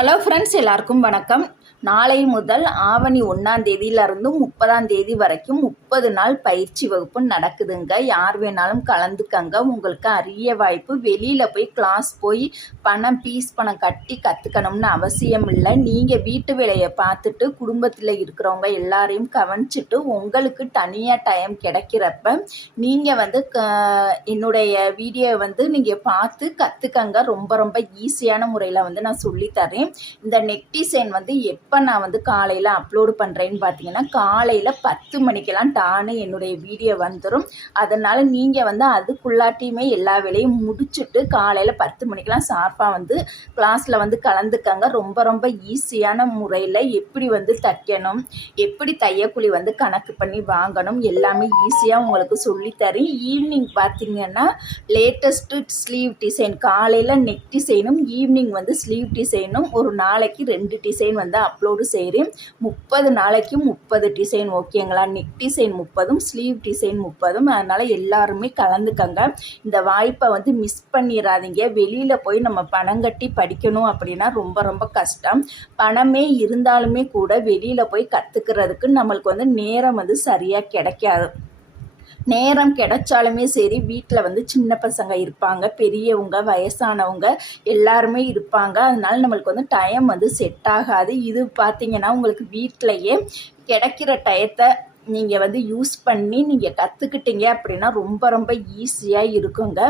Hello friends, எல்லாருக்கும் வணக்கம். நாளை முதல் ஆவணி 1ஆம் தேதியிலிருந்து 30ஆம் தேதி வரைக்கும் 30 நாள் பயிற்சி வகுப்பு நடக்குதுங்க. யார் வேணாலும் கலந்துக்கங்க. உங்களுக்கு அரிய வாய்ப்பு. வெளியில் போய் கிளாஸ் போய் ஃபீஸ் பணம் கட்டி கற்றுக்கணும்னு அவசியம் இல்லை. நீங்கள் வீட்டு வேலையை பார்த்துட்டு குடும்பத்தில் இருக்கிறவங்க எல்லாரையும் கவனிச்சுட்டு உங்களுக்கு தனியாக டைம் கிடைக்கிறப்ப நீங்கள் என்னுடைய வீடியோவை நீங்கள் பார்த்து கற்றுக்கங்க. ரொம்ப ரொம்ப ஈஸியான முறையில் நான் சொல்லித்தரேன். இந்த நெக் டிசைன் எப்போ நான் காலையில் அப்லோடு பண்ணுறேன்னு பார்த்தீங்கன்னா, காலையில் 10 மணிக்கெல்லாம் டானு என்னுடைய வீடியோ வந்துடும். அதனால் நீங்கள் அதுக்குள்ளாட்டியுமே எல்லா வேலையும் முடிச்சுட்டு காலையில் 10 மணிக்கெல்லாம் ஷார்ப்பாக கிளாஸில் கலந்துக்கங்க. ரொம்ப ரொம்ப ஈஸியான முறையில் எப்படி தைக்கணும், எப்படி தையக்கூலி கணக்கு பண்ணி வாங்கணும், எல்லாமே ஈஸியாக உங்களுக்கு சொல்லித்தரேன். ஈவினிங் பார்த்தீங்கன்னா லேட்டஸ்ட்டு ஸ்லீவ் டிசைன், காலையில் நெக் டிசைனும் ஈவினிங் ஸ்லீவ் டிசைனும் ஒரு நாளைக்கு 2 டிசைன் அப்லோடு செய்கிறேன். 30 நாளைக்கு 30 டிசைன், ஓகேங்களா? நெக் டிசைன் 30ம் ஸ்லீவ் டிசைன் 30ம். அதனால் எல்லாருமே கலந்துக்கங்க. இந்த வாய்ப்பை மிஸ் பண்ணிடாதீங்க. வெளியில் போய் நம்ம பணம் கட்டி படிக்கணும் அப்படின்னா ரொம்ப ரொம்ப கஷ்டம். பணமே இருந்தாலுமே கூட வெளியில் போய் கற்றுக்கிறதுக்கு நம்மளுக்கு நேரம் சரியாக கிடைக்காது. நேரம் கிடைச்சாலுமே சரி, வீட்டில் சின்ன பசங்க இருப்பாங்க, பெரியவங்க, வயசானவங்க எல்லாருமே இருப்பாங்க. அதனால நம்மளுக்கு டைம் செட் ஆகாது. இது பார்த்திங்கன்னா உங்களுக்கு வீட்டிலையே கிடைக்கிற டயத்தை நீங்கள் யூஸ் பண்ணி நீங்கள் கற்றுக்கிட்டீங்க அப்படின்னா ரொம்ப ரொம்ப ஈஸியாக இருக்குங்க.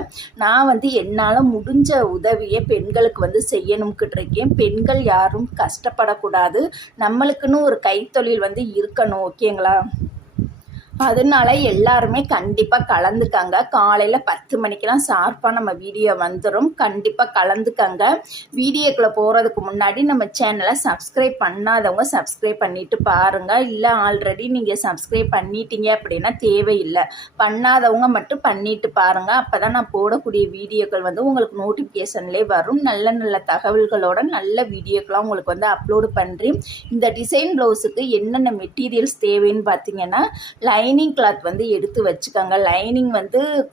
நான் என்னால் முடிஞ்ச உதவியை பெண்களுக்கு செய்யணும்கிட்டு இருக்கேன். பெண்கள் யாரும் கஷ்டப்படக்கூடாது. நம்மளுக்குன்னு ஒரு கைத்தொழில் இருக்கணும், ஓகேங்களா? அதனால எல்லாருமே கண்டிப்பாக கலந்துக்கங்க. காலையில் 10 மணிக்கெலாம் ஷார்ப்பாக நம்ம வீடியோ வந்துடும். கண்டிப்பாக கலந்துக்கங்க. வீடியோக்குள்ளே போகிறதுக்கு முன்னாடி நம்ம சேனலை சப்ஸ்கிரைப் பண்ணாதவங்க சப்ஸ்கிரைப் பண்ணிவிட்டு பாருங்கள். இல்லை ஆல்ரெடி நீங்கள் சப்ஸ்கிரைப் பண்ணிட்டீங்க அப்படின்னா தேவையில்லை. பண்ணாதவங்க மட்டும் பண்ணிட்டு பாருங்கள். அப்போ தான் நான் போடக்கூடிய வீடியோக்கள் உங்களுக்கு நோட்டிஃபிகேஷன்லேயே வரும். நல்ல நல்ல தகவல்களோட நல்ல வீடியோக்கெலாம் உங்களுக்கு அப்லோடு பண்ணுறேன். இந்த டிசைன் ப்ளவுஸுக்கு என்னென்ன மெட்டீரியல்ஸ் தேவைன்னு பார்த்தீங்கன்னா, லைனிங் கிளாத் எடுத்து வச்சுக்கோங்க. லைனிங்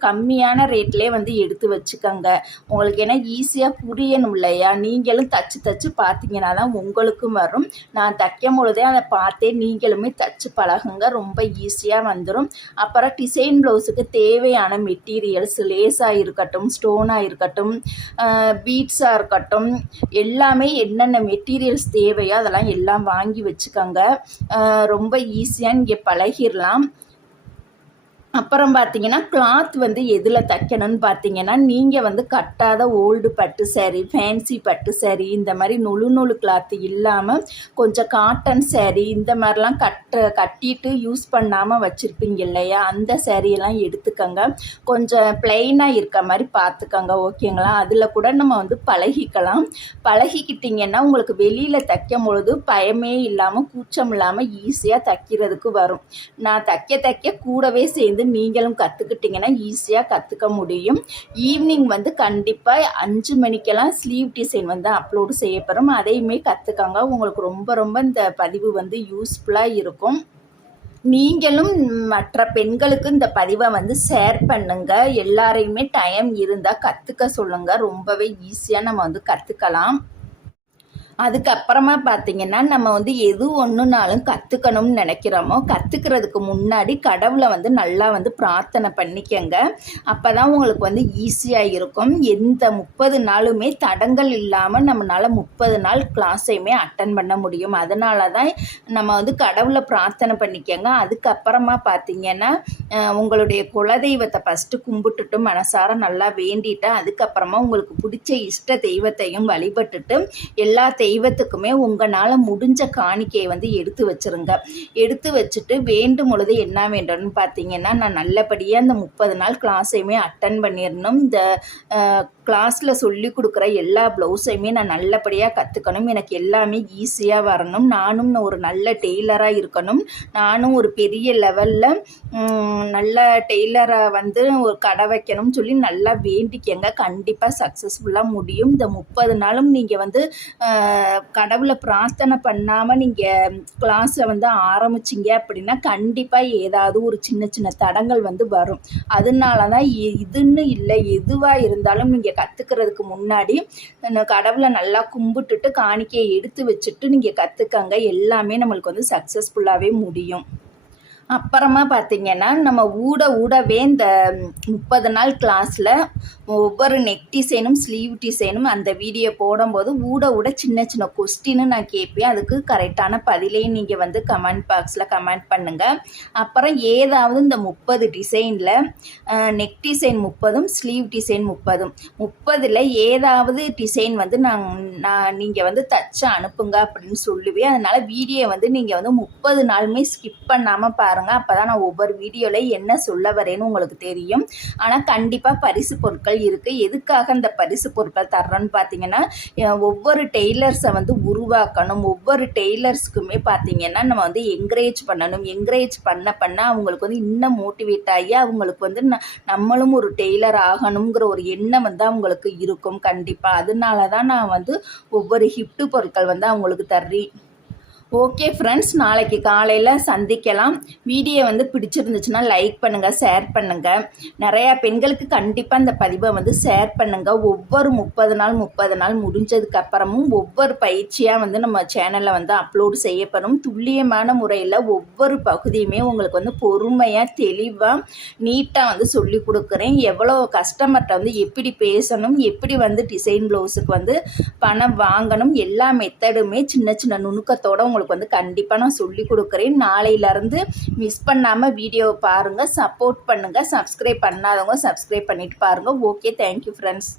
கம்மியான ரேட்லேயே எடுத்து வச்சுக்கோங்க. உங்களுக்கு ஏன்னா ஈஸியாக புரியணும் இல்லையா? நீங்களும் தச்சு பார்த்தீங்கன்னா தான் உங்களுக்கும் வரும். நான் தைக்கும் பொழுதே அதை பார்த்தே நீங்களுமே தச்சு பழகுங்க. ரொம்ப ஈஸியாக வந்துடும். அப்புறம் டிசைன் ப்ளவுஸுக்கு தேவையான மெட்டீரியல்ஸ், லேஸாக இருக்கட்டும், ஸ்டோனாக இருக்கட்டும், பீட்ஸாக இருக்கட்டும், எல்லாமே என்னென்ன மெட்டீரியல்ஸ் தேவையோ அதெல்லாம் எல்லாம் வாங்கி வச்சுக்கோங்க. ரொம்ப ஈஸியாக நீங்கள் பழகிடலாம். அப்புறம் பார்த்தீங்கன்னா கிளாத் எதில் தைக்கணும்னு பார்த்தீங்கன்னா, நீங்கள் கட்டாத ஓல்டு பட்டு சேரீ, ஃபேன்சி பட்டு சேரீ, இந்த மாதிரி நூலு கிளாத்து இல்லாமல் கொஞ்சம் காட்டன் சேரீ, இந்த மாதிரிலாம் கட்டிட்டு யூஸ் பண்ணாமல் வச்சுருப்பீங்க இல்லையா? அந்த சேரீயெல்லாம் எடுத்துக்கோங்க. கொஞ்சம் பிளெயினாக இருக்க மாதிரி பார்த்துக்கோங்க, ஓகேங்களா? அதில் கூட நம்ம பழகிக்கலாம். பழகிக்கிட்டிங்கன்னா உங்களுக்கு வெளியில் தைக்கும் பொழுது பயமே இல்லாமல், கூச்சம் இல்லாமல் ஈஸியாக தைக்கிறதுக்கு வரும். நான் தைக்க கூடவே சேர்ந்து நீங்களும் கற்றுக்கிட்டிங்கன்னா ஈஸியாக கற்றுக்க முடியும். ஈவினிங் கண்டிப்பாக 5 மணிக்கெல்லாம் ஸ்லீவ் டிசைன் அப்லோடு செய்யப்படும். அதையுமே கற்றுக்கங்க. உங்களுக்கு ரொம்ப ரொம்ப இந்த பதிவு யூஸ்ஃபுல்லாக இருக்கும். நீங்களும் மற்ற பெண்களுக்கு இந்த பதிவை ஷேர் பண்ணுங்க. எல்லாரையுமே டைம் இருந்தால் கற்றுக்க சொல்லுங்கள். ரொம்பவே ஈஸியாக நம்ம கற்றுக்கலாம். அதுக்கப்புறமா பார்த்தீங்கன்னா, நம்ம எது ஒன்றுனாலும் கற்றுக்கணும்னு நினைக்கிறோமோ, கற்றுக்கிறதுக்கு முன்னாடி கடவுளை நல்லா பிரார்த்தனை பண்ணிக்கங்க. அப்போ தான் உங்களுக்கு ஈஸியாக இருக்கும். எந்த 30 நாளுமே தடங்கள் இல்லாமல் நம்மளால் 30 நாள் கிளாஸையுமே அட்டன் பண்ண முடியும். அதனால தான் நம்ம கடவுளை பிரார்த்தனை பண்ணிக்கங்க. அதுக்கப்புறமா பார்த்தீங்கன்னா, உங்களுடைய குலதெய்வத்தை ஃபஸ்ட்டு கும்பிட்டுட்டு மனசார நல்லா வேண்டிட்டு, அதுக்கப்புறமா உங்களுக்கு பிடிச்ச இஷ்ட தெய்வத்தையும் வழிபட்டுட்டு எல்லா தெய்வத்துக்குமே உங்களால் முடிஞ்ச காணிக்கையை எடுத்து வச்சுருங்க. எடுத்து வச்சுட்டு வேண்டும் பொழுது என்ன வேண்டும்னு பார்த்தீங்கன்னா, நான் நல்லபடியாக இந்த 30 நாள் கிளாஸையுமே அட்டன் பண்ணிடணும். இந்த கிளாஸில் சொல்லி கொடுக்குற எல்லா ப்ளவுஸையுமே நான் நல்லபடியாக கற்றுக்கணும். எனக்கு எல்லாமே ஈஸியாக வரணும். நானும் ஒரு நல்ல டெய்லராக இருக்கணும். நானும் ஒரு பெரிய லெவலில் நல்ல டெய்லரை ஒரு கடை வைக்கணும்னு சொல்லி நல்லா வேண்டிக்கங்க. கண்டிப்பாக சக்ஸஸ்ஃபுல்லாக முடியும். இந்த 30 நாளும் நீங்கள் கடவுளை பிரார்த்தனை பண்ணாமல் நீங்கள் கிளாஸை ஆரம்பிச்சிங்க அப்படின்னா கண்டிப்பாக ஏதாவது ஒரு சின்ன சின்ன தடங்கள் வரும். அதனால தான் இதுன்னு இல்லை, எதுவாக இருந்தாலும் நீங்கள் நீங்கள் கற்றுக்கிறதுக்கு முன்னாடி கடவுளை நல்லா கும்பிட்டுட்டு காணிக்கையை எடுத்து வச்சுட்டு நீங்கள் கற்றுக்கங்க. எல்லாமே நம்மளுக்கு வந்து சக்ஸஸ்ஃபுல்லாகவே முடியும். அப்புறமா பார்த்திங்கன்னா நம்ம ஊடவே இந்த 30 நாள் கிளாஸில் ஒவ்வொரு நெக் டிசைனும் ஸ்லீவ் டிசைனும் அந்த வீடியோ போடும்போது ஊட சின்ன சின்ன கொஸ்டின்னு நான் கேட்பேன். அதுக்கு கரெக்டான பதிலையும் நீங்கள் வந்து கமெண்ட் பாக்ஸில் கமெண்ட் பண்ணுங்கள். அப்புறம் ஏதாவது இந்த 30 டிசைனில் நெக் டிசைன் 30ம் ஸ்லீவ் டிசைன் 30ல் ஏதாவது டிசைன் வந்து நீங்கள் வந்து தச்சு அனுப்புங்க அப்படின்னு சொல்லுவேன். அதனால் வீடியோ வந்து நீங்கள் வந்து 30 நாளுமே ஸ்கிப் பண்ணாமல் பாருங்கள். அப்போ தான் நான் ஒவ்வொரு வீடியோவில் என்ன சொல்ல வரேன்னு உங்களுக்கு தெரியும். ஆனால் கண்டிப்பாக பரிசு பொருட்கள் இருக்குது. எதுக்காக இந்த பரிசு பொருட்கள் தர்றோன்னு பார்த்தீங்கன்னா, ஒவ்வொரு டெய்லர்ஸை வந்து உருவாக்கணும். ஒவ்வொரு டெய்லர்ஸ்க்குமே பார்த்தீங்கன்னா நம்ம வந்து என்கரேஜ் பண்ணணும். என்கரேஜ் பண்ண அவங்களுக்கு வந்து இன்னும் மோட்டிவேட் ஆகி அவங்களுக்கு வந்து நம்மளும் ஒரு டெய்லர் ஆகணுங்கிற ஒரு எண்ணம் வந்து அவங்களுக்கு இருக்கும் கண்டிப்பாக. அதனால தான் நான் வந்து ஒவ்வொரு கிஃப்ட் பொருட்கள் வந்து அவங்களுக்கு தர்றேன். ஓகே ஃப்ரெண்ட்ஸ், நாளைக்கு காலையில் சந்திக்கலாம். வீடியோ வந்து பிடிச்சிருந்துச்சுன்னா லைக் பண்ணுங்கள், ஷேர் பண்ணுங்கள். நிறையா பெண்களுக்கு கண்டிப்பாக இந்த பதிவை வந்து ஷேர் பண்ணுங்கள். ஒவ்வொரு 30 நாள் முடிஞ்சதுக்கப்புறமும் ஒவ்வொரு பயிற்சியாக வந்து நம்ம சேனலில் வந்து அப்லோடு செய்யப்படும். துல்லியமான முறையில் ஒவ்வொரு பகுதியுமே உங்களுக்கு வந்து பொறுமையாக தெளிவாக நீட்டாக வந்து சொல்லி கொடுக்குறேன். எவ்வளோ கஸ்டமர்கிட்ட வந்து எப்படி பேசணும், எப்படி வந்து டிசைன் ப்ளவுஸுக்கு வந்து பணம் வாங்கணும், எல்லா மெத்தடுமே சின்ன சின்ன நுணுக்கத்தோடு உங்களுக்கு வந்து கண்டிப்பாக நான் சொல்லி கொடுக்குறேன். நாளையிலேருந்து மிஸ் பண்ணாமல் வீடியோவை பாருங்கள், சப்போர்ட் பண்ணுங்கள். சப்ஸ்கிரைப் பண்ணாதவங்க சப்ஸ்கிரைப் பண்ணிட்டு பாருங்கள். Okay, thank you friends.